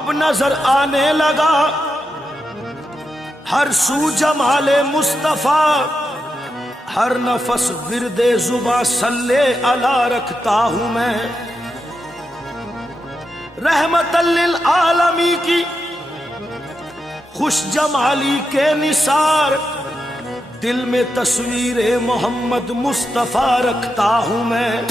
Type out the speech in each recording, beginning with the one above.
अब नजर आने लगा हर सू जमाले मुस्तफा, हर नफस विरदे जुबा सल्ले अला रखता हूं मैं। रहमतल लिल आलमी की खुश जमाली के निसार, दिल में तस्वीर मोहम्मद मुस्तफा रखता हूं मैं।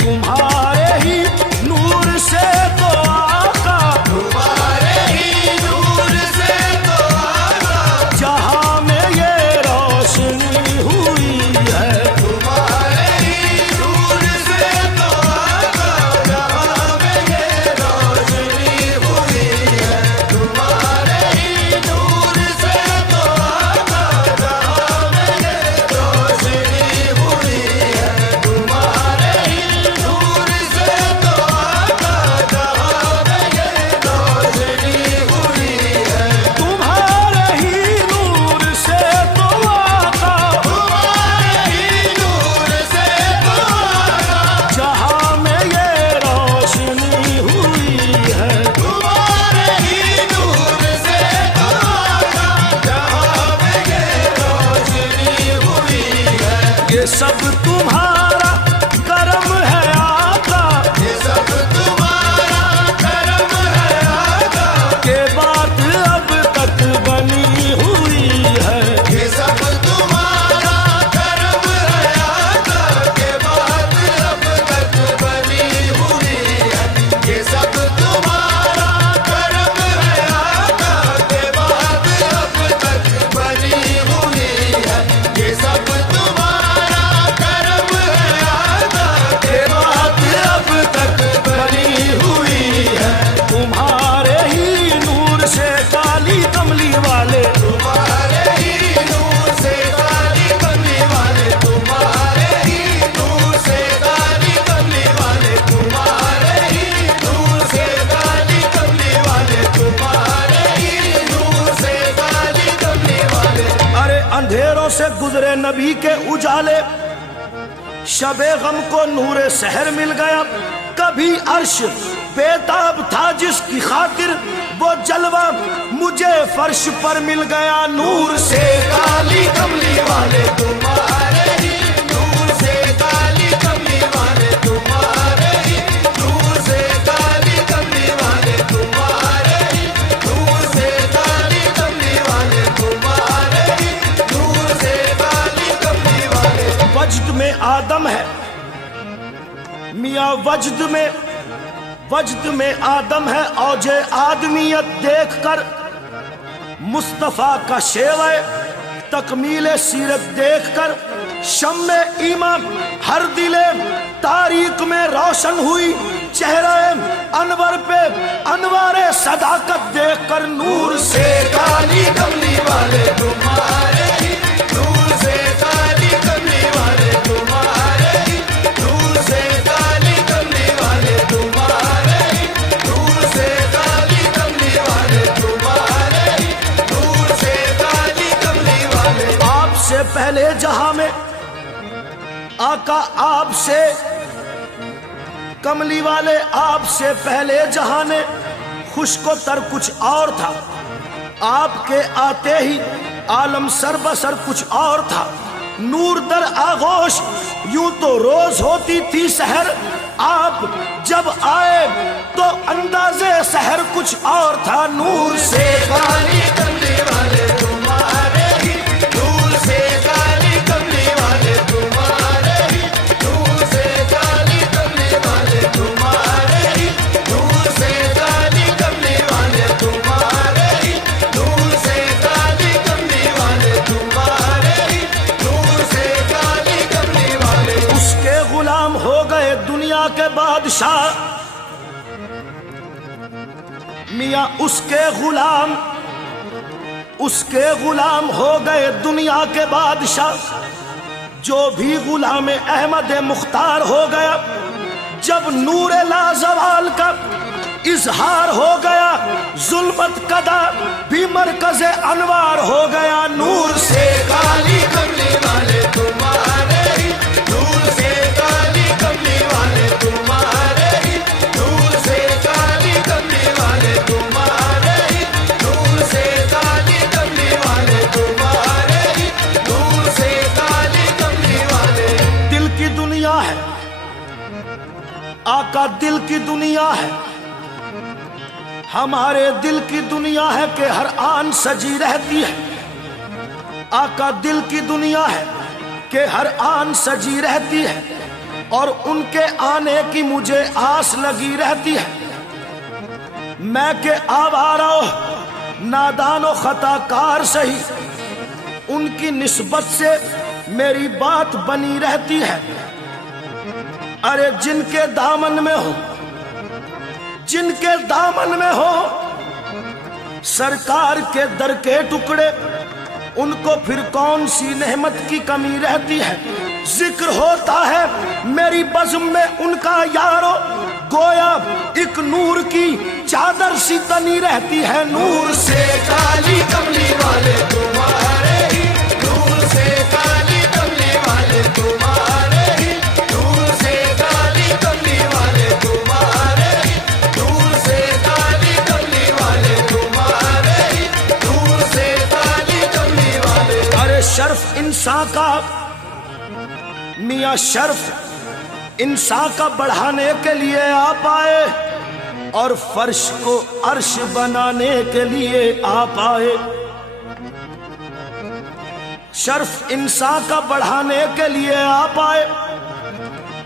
तुम्हारे ही नूर से तो आका, तुम्हारे ही नूर से तो आका, जहां में ये रोशनी हुई है। तुम्हारे ही नूर से तो आका, जहां में ये रोशनी हुई है। तुम्हारे ही नूर से तो आका, जहां में ये रोशनी हुई है। तुम्हारे सब तुम्हारा करम है आका, ये सब तुम्हारा करम है आका, के बात अब तक बनी हुई है। ये सब तुम्हारा करम है आका, के बात अब तक बनी हुई है। ये सब तुम्हारा करम है आका, के बात अब तक बनी हुई है। ये सब वाले, तुम्हारे ही नूर से काली कमली वाले, तुम्हारे ही नूर से काली कमली वाले, तुम्हारे ही नूर से काली कमली वाले, तुम्हारे ही नूर से काली कमली वाले। अरे अंधेरों से गुजरे नबी के उजाले, शबे गम को नूरे सहर मिल गया। कभी अर्श बेताब था जिसकी खातिर, वो जलवा मुझे फर्श पर मिल गया। नूर से काली कमली वाले, तुम्हारे ही नूर से काली कमली वाले, तुम्हारे ही नूर से काली कमली वाले, तुम्हारे ही नूर से काली कमली वाले, तुम्हारे ही नूर से काली कमली वाले। वजद में आदम है मियाँ, वजद में आदम है। औजे आदमियत देखकर मुस्तफा का शेवा, तकमीले सीरत देखकर शम्मे ईमान हर दिले तारीख में रोशन हुई। चेहरा अनवर पे अनवारे सदाकत देखकर, नूर से काली कमली वाले, तुम्हारे ही नूर से काली कमली वाले, तुम्हारे ही नूर से काली कमली वाले, तुम्हारे ही नूर से काली कमली वाले, तुम्हारे ही नूर से काली कमली वाले। आपसे पहले जहां में आका, आपसे कमली वाले, आपसे पहले जहां ने खुशको तर कुछ और था। आपके आते ही आलम सरबसर कुछ और था। नूर दर आगोश यूं तो रोज होती थी सहर, आप जब आए तो अंदाजे सहर कुछ और था। नूर से काली कमली वाले, तुम्हारे ही नूर से काली कमली वाले, तुम्हारे ही नूर से काली कमली वाले, तुम्हारे ही नूर से काली कमली वाले, तुम्हारे ही नूर से काली कमली वाले, तुम्हारे ही नूर से काली कमली वाले। उसके गुलाम हो गए दुनिया के बादशाह मियाँ, उसके गुलाम हो गए दुनिया के बादशाह। जो भी गुलाम अहमद मुख्तार हो गया, जब नूर लाजवाल का इजहार हो गया, जुल्मत कदा भी मरकज अनवार हो गया। नूर से काली कमली वाले तुम्हारे ही, नूर से काली कमली वाले तुम्हारे ही, नूर से काली कमली वाले तुम्हारे ही, नूर से काली कमली वाले तुम्हारे ही, नूर से काली कमली वाले। दिल की दुनिया है आका, दिल की दुनिया है, हमारे दिल की दुनिया है कि हर आन सजी रहती है। आका दिल की दुनिया है कि हर आन सजी रहती है, और उनके आने की मुझे आस लगी रहती है। मैं के आवारा नादानो खताकार सही, उनकी निस्बत से मेरी बात बनी रहती है। अरे जिनके दामन में हो, जिनके दामन में हो सरकार के दर के टुकड़े, उनको फिर कौन सी नेमत की कमी रहती है। जिक्र होता है मेरी बज़्म में उनका यारो, गोया एक नूर की चादर सी तनी रहती है। नूर से काली कमली वाले तुम्हारे ही, नूर से काली कमली वाले तुम्हारे ही, नूर से काली कमली वाले तुम्हारे ही, नूर से काली कमली वाले तुम्हारे ही, नूर से काली कमली वाले। अरे शर्फ इंसान का, मियाँ शर्फ इंसान का बढ़ाने के लिए आप आए, और फर्श को अर्श बनाने के लिए आप आए। शर्फ इंसान का बढ़ाने के लिए आप आए,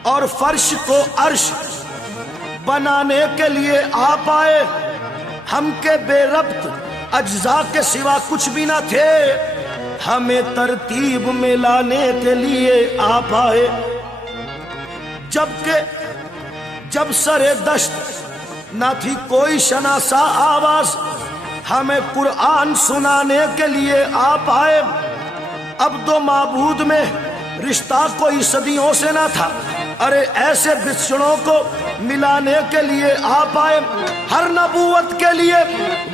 और फर्श को अर्श बनाने के लिए आप आए। हम के बेरब्त अज्जा के सिवा कुछ भी ना थे, हमें तरतीब में लाने के लिए आप आए। जब सरे दश्त ना थी कोई शनासा आवाज, हमें कुरान सुनाने के लिए आप आए। अब तो माबूद में रिश्ता कोई सदियों से ना था, अरे ऐसे बिछड़ों को मिलाने के लिए आप आए। हर नबूवत के लिए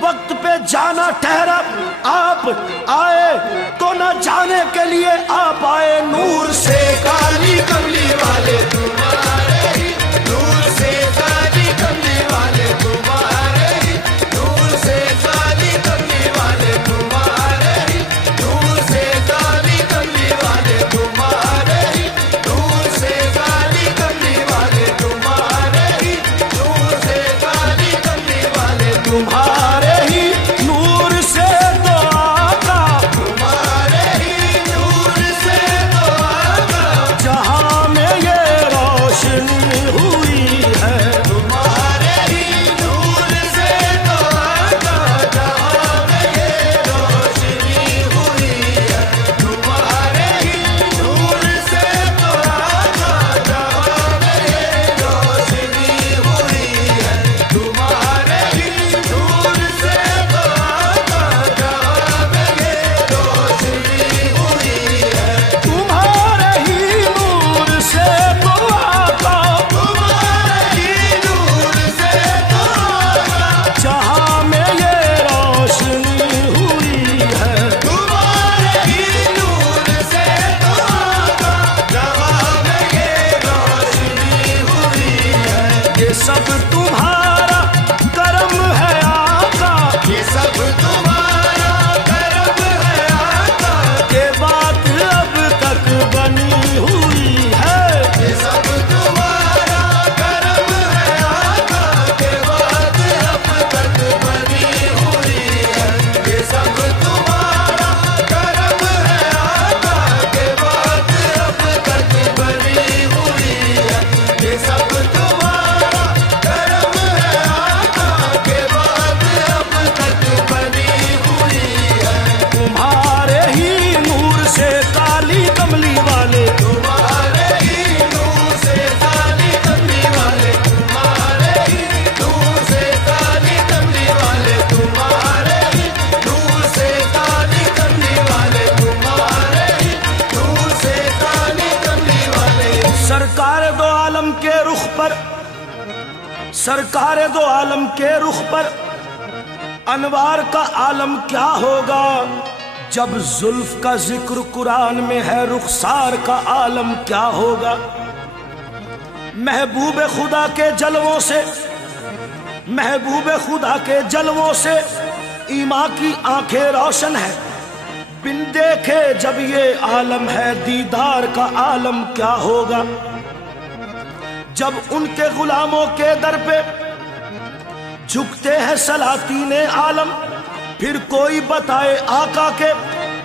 वक्त पे जाना ठहरा, आप आए तो न जाने के लिए आप आए। नूर से काली कमली वाले तुम्हारे ही, नूर से काली कमली वाले तुम्हारे ही, नूर से काली कमली वाले तुम्हारे ही, नूर से काली कमली वाले तुम्हारे ही, नूर से काली कमली वाले तुम्हारे ही, नूर से काली कमली वाले तुम्हारे ही नूर से तो आका, तुम्हारे ही नूर से तो आका, जहां में ये रोशनी हुई है। तुम्हारे ही नूर से तो आका, जहां में ये रोशनी हुई है। तुम्हारे ही नूर से तो आका, जहां में ये रोशनी हुई है। तुम्हारे ही नूर से तो आका, जहां में ये रोशनी हुई है। तुम्हारे ही नूर से तो आका, तुम्हारे ही नूर से तो आका, जहां में ये रोशनी हुई है। तुम्हारे ही नूर से तो आका, जहां में ये रोशनी हुई है। ये सब तुम्हारा करम है आका, ये सब तुम्हारा करम है आका, ये बात अब तक बनी हुई है। ये सब तुम्हारा करम है आका, के बात अब तक बनी हुई है। ये सब तुम्हारा करम है आका, के बात अब तक बनी हुई है। ये सब तुम्हारा करम सरकार दो आलम के रुख पर अनवार का आलम क्या होगा। जब जुल्फ का जिक्र कुरान में है रुखसार का आलम क्या होगा। महबूब खुदा के जलवों से, महबूब खुदा के जलवों से ईमा की आंखें रोशन है। बिन देखे जब ये आलम है दीदार का आलम क्या होगा। जब उनके गुलामों के दर पे झुकते हैं सलातीने आलम, फिर कोई बताए आका के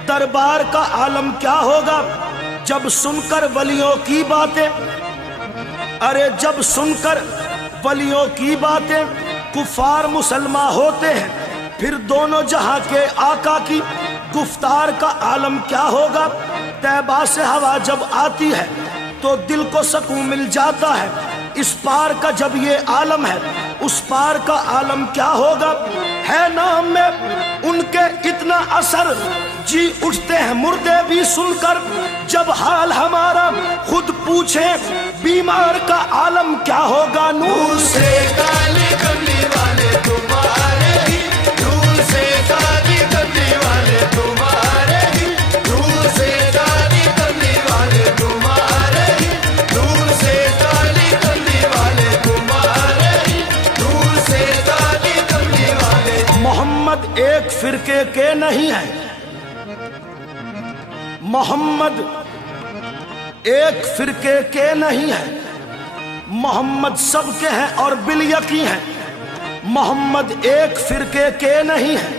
दरबार का आलम क्या होगा। जब सुनकर वलियों की बातें, अरे जब सुनकर वलियों की बातें कुफार मुसलमान होते हैं, फिर दोनों जहां के आका की गुफ्तार का आलम क्या होगा। तैबा से हवा जब आती है तो दिल को सुकून मिल जाता है। इस पार का जब ये आलम है उस पार का आलम क्या होगा। है नाम में उनके इतना असर, जी उठते हैं मुर्दे भी सुनकर। जब हाल हमारा खुद पूछे बीमार का आलम क्या होगा। नूर से काली कमली वाले तुम्हारे ही, नूर से काली कमली वाले तुम्हारे ही, नूर से काली कमली वाले तुम्हारे ही, नूर से काली कमली वाले तुम्हारे ही, नूर से काली कमली वाले। मोहम्मद एक फिरके के नहीं है, मोहम्मद एक फिरके के नहीं है। मोहम्मद सबके हैं और बिल-यकीन है। मोहम्मद एक फिरके के नहीं है,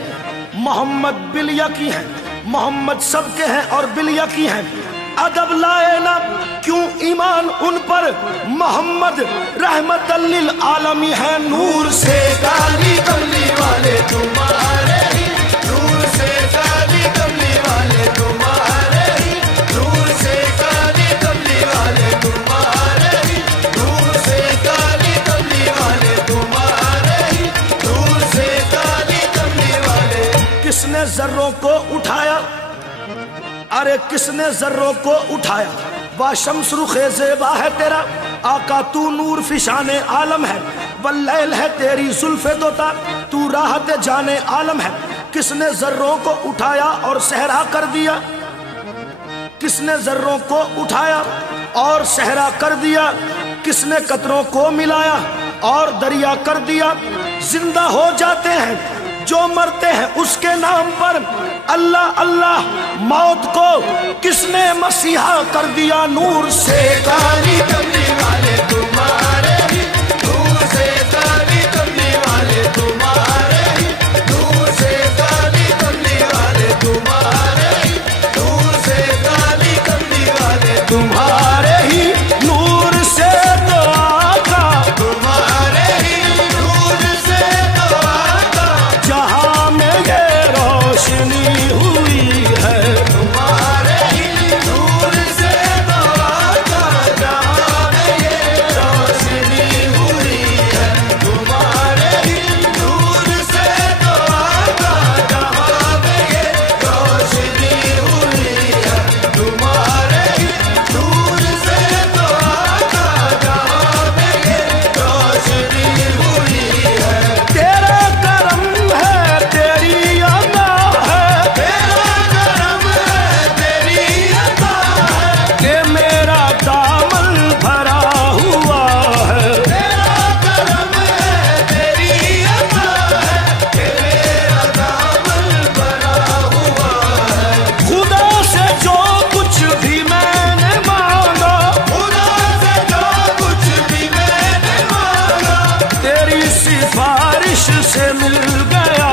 मोहम्मद बिल-यकीन है। मोहम्मद सबके हैं और बिल-यकीन है। अदब लाए ना क्यों ईमान उन पर, मोहम्मद रहमतल लिल आलमी है। नूर से काली कमली वाले तुम्हारे ही, नूर से काली कमली वाले तुम्हारे ही, नूर से काली कमली वाले तुम्हारे ही, नूर से काली कमली वाले तुम्हारे ही, नूर से काली कमली वाले। किसने जर्रों को उठाया, अरे किसने जर्रों को उठाया। वाह शम्स रुखे ज़ेबा है तेरा आका, तू नूर फिशाने आलम है। वल्लैल है तेरी जुल्फे दोता, तू राहत जाने आलम है। किसने जर्रों को उठाया और सहरा कर दिया, किसने जर्रों को उठाया और सहरा कर दिया। किसने कतरों को मिलाया और दरिया कर दिया। जिंदा हो जाते हैं जो मरते हैं उसके नाम पर। अल्लाह अल्लाह मौत को किसने मसीहा कर दिया। नूर से काली कमली वाले तुम्हारे ही, नूर से काली कमली वाले तुम्हारे ही, नूर से काली कमली वाले तुम्हारे ही, नूर से काली कमली वाले तुम्हारे ही नूर से तो आका, तुम्हारे ही नूर से तो आका, जहां में ये रोशनी हुई है। तुम्हारे ही नूर से तो आका, जहां में ये रोशनी हुई है। तुम्हारे ही नूर से तो आका, जहां में ये रोशनी हुई है। तुम्हारे ही नूर से तो आका, जहां में ये रोशनी हुई है। तेरा करम है तेरी अता है, तेरा करम है तेरी अता है, कि मेरा दामन भरा हुआ है। तेरा करम है तेरी अता है, कि मेरा दामन भरा हुआ है। खुदा से जो कुछ भी मैंने मांगा, खुदा से जो कुछ भी मैंने मांगा, तेरी सिफारिश से मिल गया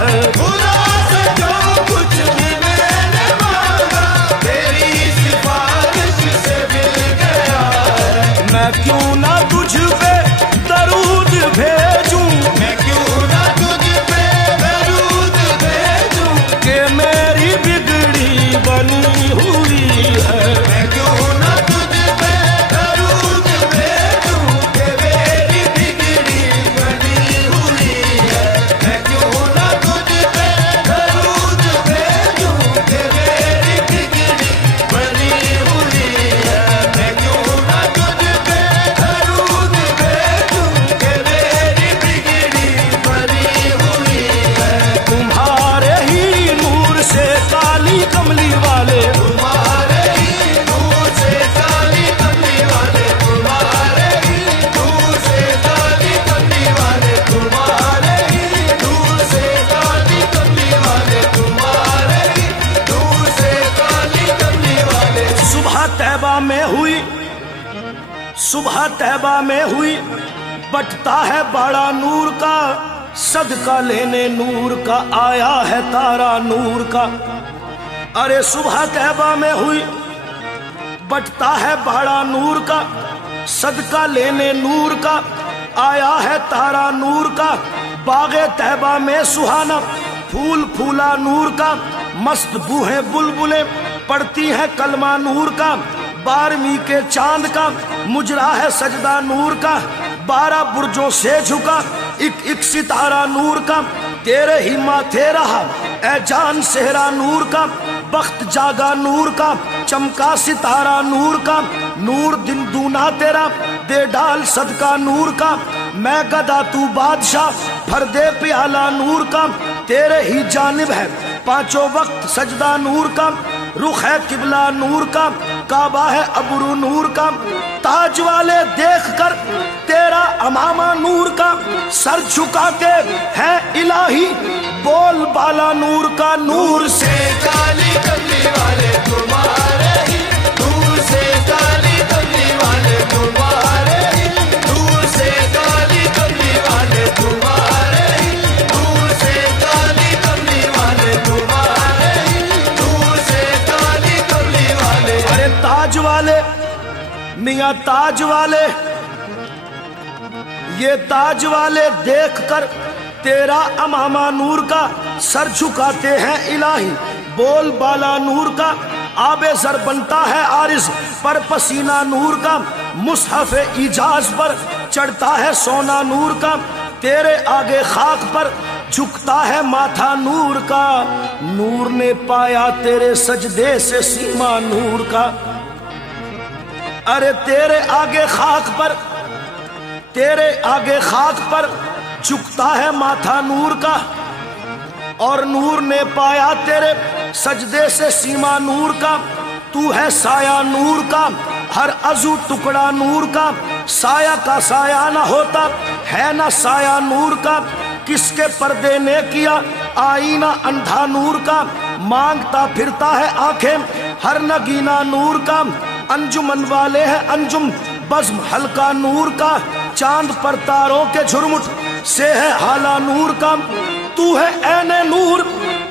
है। खुदा से जो कुछ भी मैंने मांगा, तेरी सिफारिश से मिल गया है। मैं क्यों ना तुझ पे दरूद भेजूं, मैं क्यों ना तुझ पे दरूद भेजूं, कि मेरी बिगड़ी बनी हुई है। मैं क्यों ना तुझ पे दरूद भेजूं, कि मेरी बिगड़ी बनी हुई है। मैं सुबह तैबा में हुई बटता है बड़ा नूर का, सदका लेने नूर का आया है तारा नूर का। अरे सुबह तैबा में हुई बटता है बड़ा नूर का, सदका लेने नूर का आया है तारा नूर का। बागे तैबा में सुहाना फूल फूला नूर का, मस्त बूहे बुलबुलें पड़ती है कलमा नूर का। 12वीं के चांद का मुजरा है सजदा नूर का, 12 बुर्जों से झुका एक एक सितारा नूर का। तेरे ही माथे रहा ए जान सेहरा नूर का, बख्त जागा नूर का, चमका सितारा नूर का। नूर दिन दूना तेरा दे डाल सदका नूर का, मैं गदा तू बादशाह भर दे प्याला नूर का। तेरे ही जानिब है पांचों वक्त सजदा नूर का, रुख है किबला नूर का, काबा है अबरू नूर का। ताज वाले देख कर तेरा अमामा नूर का, सर झुका के है इलाही बोल बाला नूर का। नूर से काली कमली वाले तुम्हारे ही, दूर से काली कमली वाले तुम्हारे ही, दूर से काली कमली वाले तुम्हारे ही, दूर से काली कमली वाले तुम्हारे ही, दूर से काली कमली वाले। अरे ताज वाले मियां ताज वाले, ये ताज वाले देख कर तेरा अमामा नूर का, सर झुकाते हैं इलाही बोल बाला नूर का। आबे सर बनता है आरिस पर पसीना नूर का, मुसहफ इजाज पर चढ़ता है सोना नूर का। तेरे आगे खाक पर झुकता है माथा नूर का, नूर ने पाया तेरे सजदे से सीमा नूर का। अरे तेरे आगे खाक पर झुकता है माथा नूर का, और नूर ने पाया तेरे सजदे से सीमा नूर का। तू है साया नूर का, हर अजू टुकड़ा नूर का, साया का साया ना होता है ना साया नूर का। किसके पर्दे ने किया आईना अंधा नूर का, मांगता फिरता है आंखें हर नगीना नूर का। अंजुमन वाले हैं अंजुम बज़्म हल्का नूर का, चांद पर तारों के झुरमुट से है हाला नूर का। तू है ऐने नूर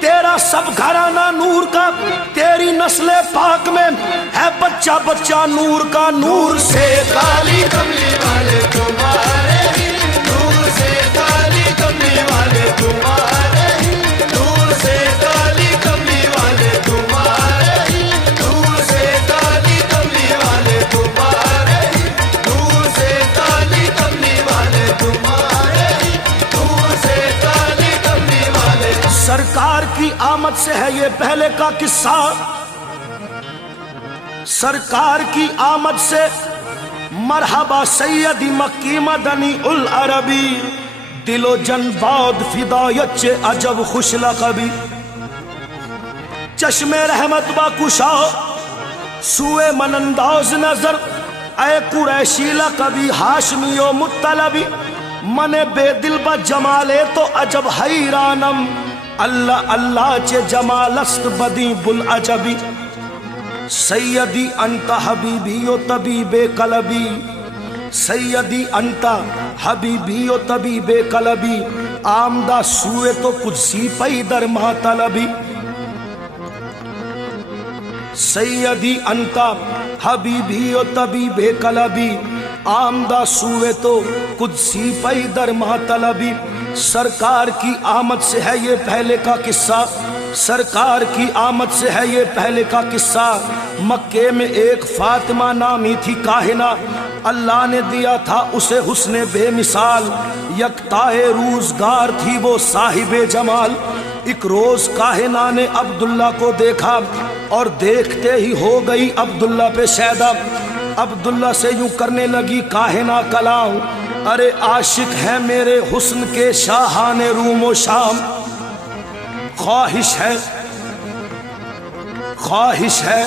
तेरा सब घराना नूर का, तेरी नस्ले पाक में है बच्चा बच्चा नूर का। नूर से काली कमली वाले तुम्हारे ही, दूर से काली कमली वाले तुम्हारे ही, दूर से काली कमली वाले तुम्हारे ही, दूर से काली कमली वाले तुम्हारे ही, दूर से काली कमली वाले तुम्हारे ही, दूर से काली कमली वाले। सरकार की आमद से है ये पहले का किस्सा, सरकार की आमद से मरहबा सैयदी मक्की मदनी उल अरबी, दिलो जन बाद फिदायत चे अजब खुशला कभी। चश्मे रहमत बा कुशा सुए मनंदाज नजर, ऐ कुरैशीला कभी हाशमियो मुत्तलबी। मने बेदिल बा जमाले तो अजब हैरानम, अल्लाह अल्लाह चे जमालस्त बदी बुल अजबी। सैयदी अंता हबीबियो तबीबे कलबी, सैयदी अंता हबीबियो तबीबे कलबी। आमदा सुए तो कुछ सी पई दर मातलबी, सैयदी अंता हबीबियो तबीबे कलबी। आमदा सुए तो कुछ सी पई दर मातलबी। सरकार की आमद से है ये पहले का किस्सा, सरकार की आमद से है ये पहले का किस्सा। मक्के में एक फातिमा नामी थी काहिना, अल्लाह ने दिया था उसे हुस्ने बेमिसाल। यकताए रोजगार थी वो साहिबे जमाल। एक रोज काहिना ने अब्दुल्ला को देखा और देखते ही हो गई अब्दुल्ला पे शैदा। अब्दुल्ला से यूं करने लगी काहिना कलाम, अरे आशिक है मेरे हुस्न के शाहाने रूमो शाम। ख्वाहिश है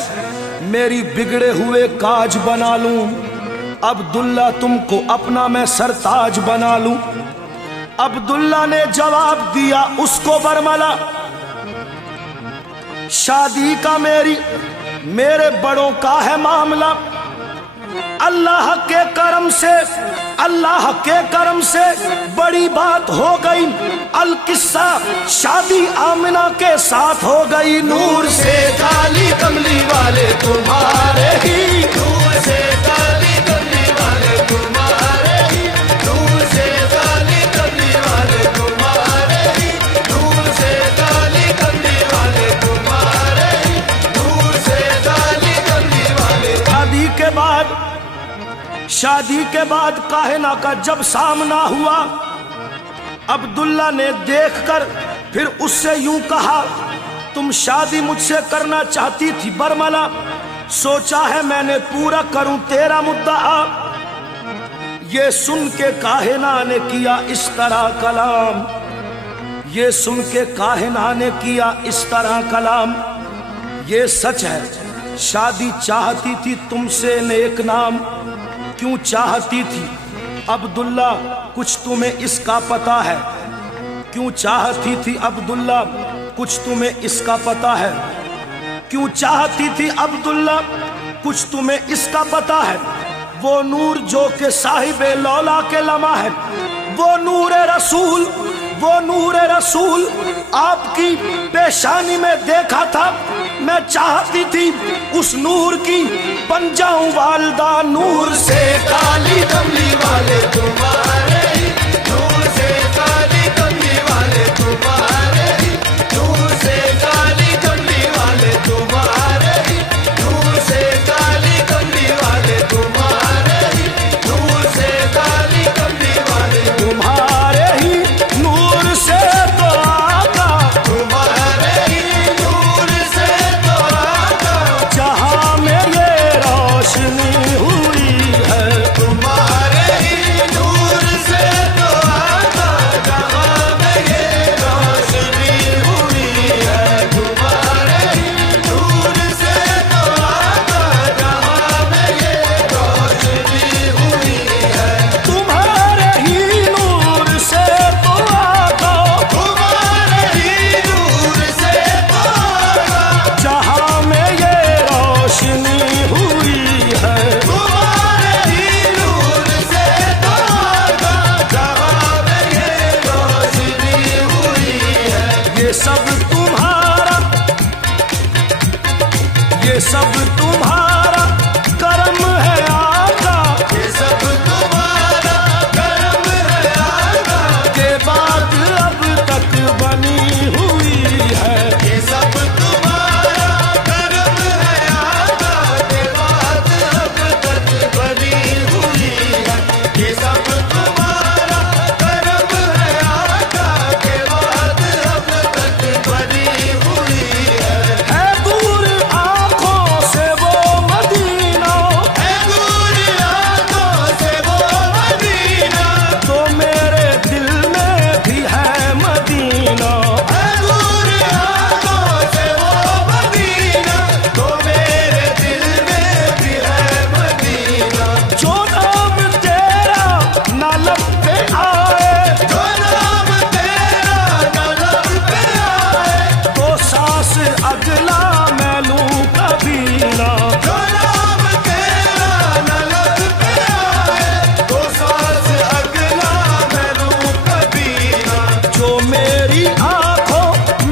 मेरी बिगड़े हुए काज बना लूं, अब्दुल्ला तुमको अपना मैं सरताज बना लूं। अब्दुल्ला ने जवाब दिया उसको बरमला, शादी का मेरे बड़ों का है मामला। अल्लाह के करम से बड़ी बात हो गई। अल किस्सा शादी आमिना के साथ हो गई। नूर से काली कमली वाले तुम्हारे ही, नूर से काली कमली वाले तुम्हारे ही, नूर से काली कमली वाले तुम्हारे ही, नूर से काली कमली वाले तुम्हारे ही, नूर से काली कमली वाले। शादी के बाद काहिना का जब सामना हुआ, अब्दुल्ला ने देखकर फिर उससे यूं कहा, तुम शादी मुझसे करना चाहती थी बरमला, सोचा है मैंने पूरा करूं तेरा मुद्दा। ये सुन के काहिना ने किया इस तरह कलाम, ये सुन के काहिना ने किया इस तरह कलाम, ये सच है शादी चाहती थी तुमसे नेक नाम। क्यों चाहती थी अब्दुल्ला, कुछ तुम्हें इसका पता है? क्यों चाहती थी अब्दुल्ला, कुछ तुम्हें इसका पता है? क्यों चाहती थी अब्दुल्ला, कुछ तुम्हें इसका पता है? वो नूर जो के साहिबे लौला के लमा है, वो नूर रसूल, वो नूर रसूल आपकी पेशानी में देखा था। मैं चाहती थी उस नूर की बन जाऊं वालदा। नूर से काली कमली वाले तुम्हारे ही, नूर से काली कमली वाले तुम्हारे ही, नूर से काली कमली वाले तुम्हारे ही, नूर से काली कमली वाले तुम्हारे ही, नूर से काली कमली वाले तुम्हारे ही नूर से तो आका, तुम्हारे ही नूर से तो आका, जहां में ये रोशनी हुई है। तुम्हारे ही नूर से तो आका, जहां में ये रोशनी हुई है। तुम्हारे ही नूर से तो आका, जहां में ये रोशनी हुई है। तुम्हारे ही नूर से तो आका, तुम्हारे ही नूर से तो आका, जहां में ये रोशनी हुई है। तुम्हारे ही नूर से तो आका, जहां में ये रोशनी हुई है। ये सब तुम्हारा, ये सब तुम्हारा करम है आका, ये सब तुम्हारा करम है आका, के बाद अब तक बनी हुई है। ये सब तुम्हारा करम है आका, के बाद अब तक बनी हुई है। ये सब तुम्हारा करम है आका, के बाद अब तक बनी हुई है। दूर आंखों से वो मदीना, है दूर आंखों से वो मदीना, तो मेरे दिल में भी है मदीना। है दूर आंखों से वो मदीना, तो मेरे दिल में भी है मदीना। जो नाम तेरा ना लब पे आए, जो नाम तेरा न लब पे आए, तो सांस अगला मैं लूं कभी ना। जो नाम तेरा न लब पे आए, तो सांस अगला मैं लूं कभी ना। जो मेरी आंखों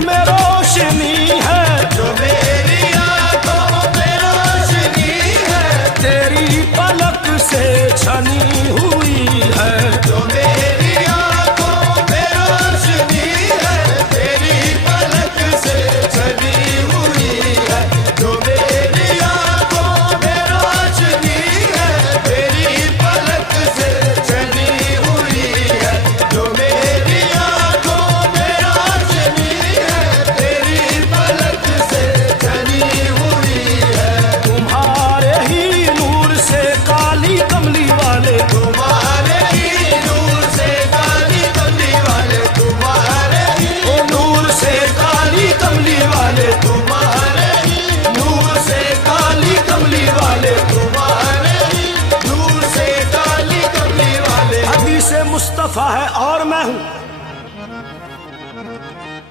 में रोशनी है, जो मेरी आंखों में रोशनी है, तेरी पलक से छनी हुई है। जो मेरी आंखों में रोशनी है, तेरी पलक से छनी हुई है। जो मेरी आंखों में रोशनी है, तेरी पलक से छनी हुई है। जो मेरी आंखों में रोशनी है, तेरी पलक से छनी हुई है। तुम्हारे ही नूर से काली कमली वाले, तुम्हारे ही नूर से काली कमली वाले, तुम्हारे ही ओ नूर से काली कमली वाले, तुम्हारे ही नूर से काली कमली वाले। तुम्हारे ही नूर से काली कमली वाले। हदीस मुस्तफ़ा है और मैं हूँ,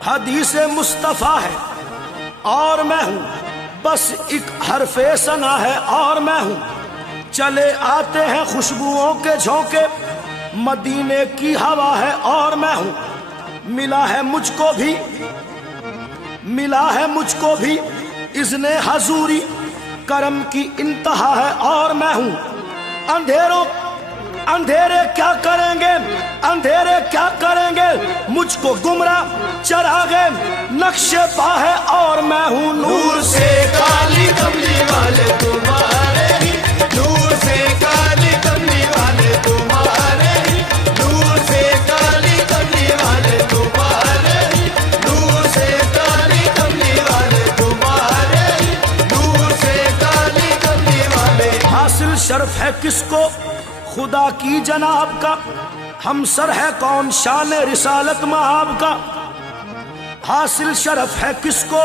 हदीस मुस्तफ़ा है और मैं हूँ, बस एक हरफे सना है और मैं हूँ। चले आते हैं खुशबुओं के झोंके, मदीने की हवा है और मैं हूँ। मिला है मुझको भी इज़्ने हजूरी, करम की इंतहा है और मैं हूँ। अंधेरे क्या करेंगे, मुझको गुमराह चरागे, नक्शे पा है और मैं हूँ। नूर से काली कमली वाले तुम्हारे ही, नूर से काली कमली वाले तुम्हारे ही, नूर से काली कमली वाले तुम्हारे ही, नूर से काली कमली वाले तुम्हारे ही, नूर से काली कमली वाले। हासिल शर्फ है किसको खुदा की जनाब का, हम सर है कौन शान रिसालत महाब का। हासिल शर्फ है किसको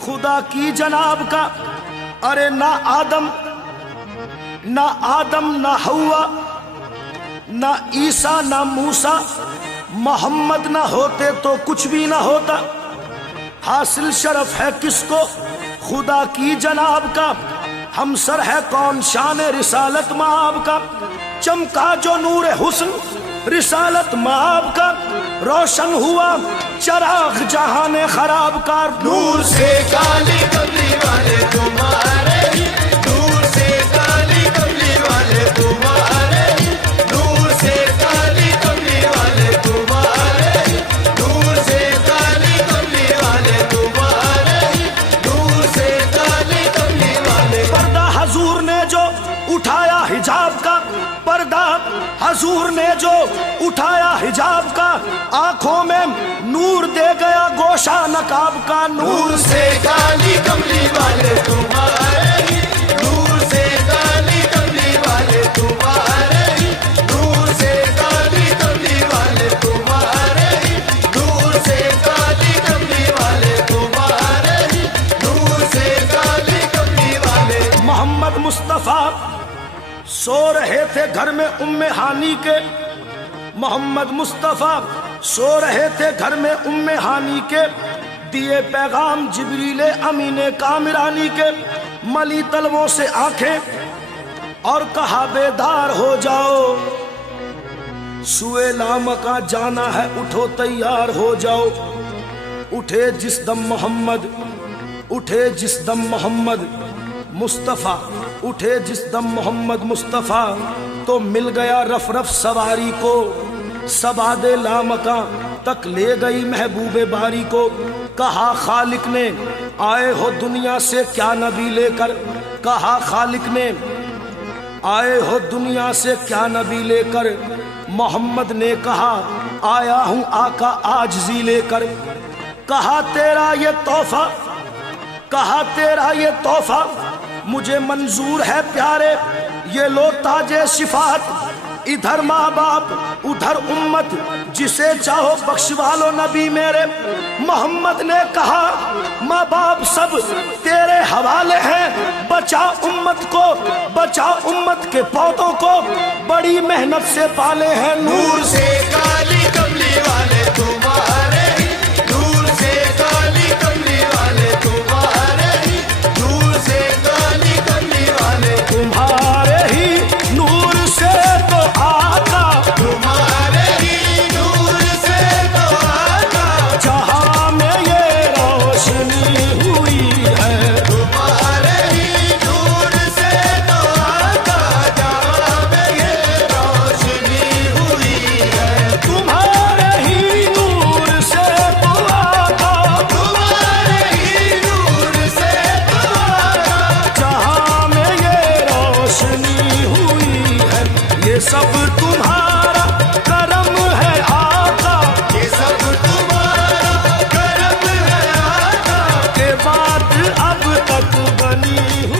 खुदा की जनाब का। अरे ना आदम ना हवा, ना ईसा ना मूसा, मोहम्मद ना होते तो कुछ भी ना होता। हासिल शर्फ है किसको खुदा की जनाब का, हम सर है कौन शान रिसालत माब का। चमका जो नूर हुस्न रिसालत माब का, रोशन हुआ चराग जहाने खराब का। नूर से काली कमली वाले तुम्हारे ही, नूर से काली कमली वाले तुम्हारे ही, नूर से काली कमली वाले तुम्हारे ही, नूर से काली कमली वाले तुम्हारे ही, नूर से काली कमली वाले। पर्दा हजूर ने जो उठाया हिजाब का, पर्दा हजूर ने जो उठाया हिजाब का, आंखों में नूर दे गया गोशा नकाब का। नूर से काली कमली वाले तुम्हारे ही, नूर से काली कमली वाले तुम्हारे ही, नूर से काली कमली वाले तुम्हारे ही, नूर से काली कमली वाले तुम्हारे ही, नूर से काली कमली वाले। मोहम्मद मुस्तफा सो रहे थे घर में उम्मे हानी के, मोहम्मद मुस्तफा सो रहे थे घर में उम्मे हानी के। दिए पैगाम जिब्रील अमीने कामिरानी के, मली तलवों से आंखें और कहा बेदार हो जाओ, सुए लामका जाना है उठो तैयार हो जाओ। उठे जिस दम मोहम्मद मुस्तफ़ा, उठे जिस दम मोहम्मद मुस्तफ़ा, तो मिल गया रफ रफ सवारी को, सबादे लामका तक ले गई महबूबे बारी को। कहा खालिक ने आए हो दुनिया से क्या नबी लेकर, कहा खालिक ने आए हो दुनिया से क्या नबी लेकर। मोहम्मद ने कहा आया हूँ आका आजजी लेकर। कहा तेरा ये तोहफा मुझे मंजूर है प्यारे, ये लो ताजे शिफात, इधर माँ बाप उधर उम्मत, जिसे चाहो बख्शवा लो नबी मेरे। मोहम्मद ने कहा माँ बाप सब तेरे हवाले हैं, बचा उम्मत को, बचा उम्मत के पौधों को, बड़ी मेहनत से पाले हैं। नूर से काली कमली वाले तुम्हारे ही, नूर से काली कमली वाले तुम्हारे ही, नूर से काली कमली वाले तुम्हारे ही, नूर से तो आका, तुम्हारे ही नूर से तो आका, जहां में ये रोशनी हुई है। तुम्हारे ही नूर से तो आका, जहां में ये रोशनी हुई है। तुम्हारे ही नूर से तो आका, तुम्हारे ही नूर से तो आका, जहां में ये रोशनी हुई है। ये सब तुम्हारा करम है आका, ये सब तुम्हारा करम है आका, के बात अब तक बनी हुई